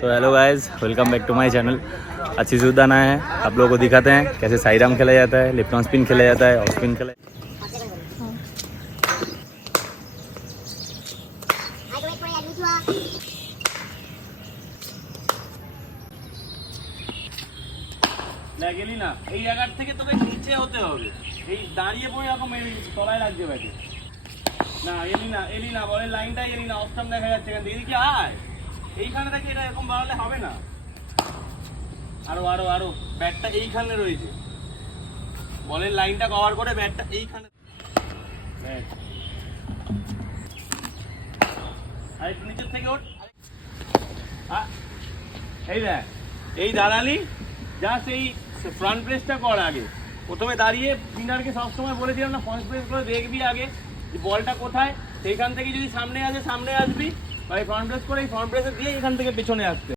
तो hello guys, welcome back to my channel. अच्छी सुविधा है, आप लोगों को दिखाते हैं कैसे साईराम खेला जाता है, लिप्टन स्पिन खेला जाता है, ऑफ स्पिन खेला গেলি না। এই জায়গার থেকে তোকে নিচে হতে হবে, এই দাঁড়িয়ে পড়ে এরকম তলায় লাগছে ব্যাটে। না এলি না বলের লাইনটাই এলি না, অফ স্টাম্প দেখা যাচ্ছে এখান থেকে। এদিকে আয়, এইখানে থেকে এটা এরকম বাড়ালে হবে না। আরো আরো আরো ব্যাটটা এইখানে রয়েছে, বলের লাইনটা কভার করে ব্যাটটা এইখানে। আর একটু নিচের থেকে ওঠ। এই দেখ, এই দাঁড়ালি, জাস্ট এই ফ্রন্ট প্রেসটা কর আগে। প্রথমে দাঁড়িয়ে স্পিনারকে সবসময় বলেছিলাম না, ফ্রন্ট প্রেস করে দেখবি আগে যে বলটা কোথায়। সেইখান থেকে যদি সামনে আসে সামনে আসবি, বা এই ফ্রন্ট প্রেস করে এই ফ্রন্ট প্রেসে দিয়ে এখান থেকে পেছনে আসতে।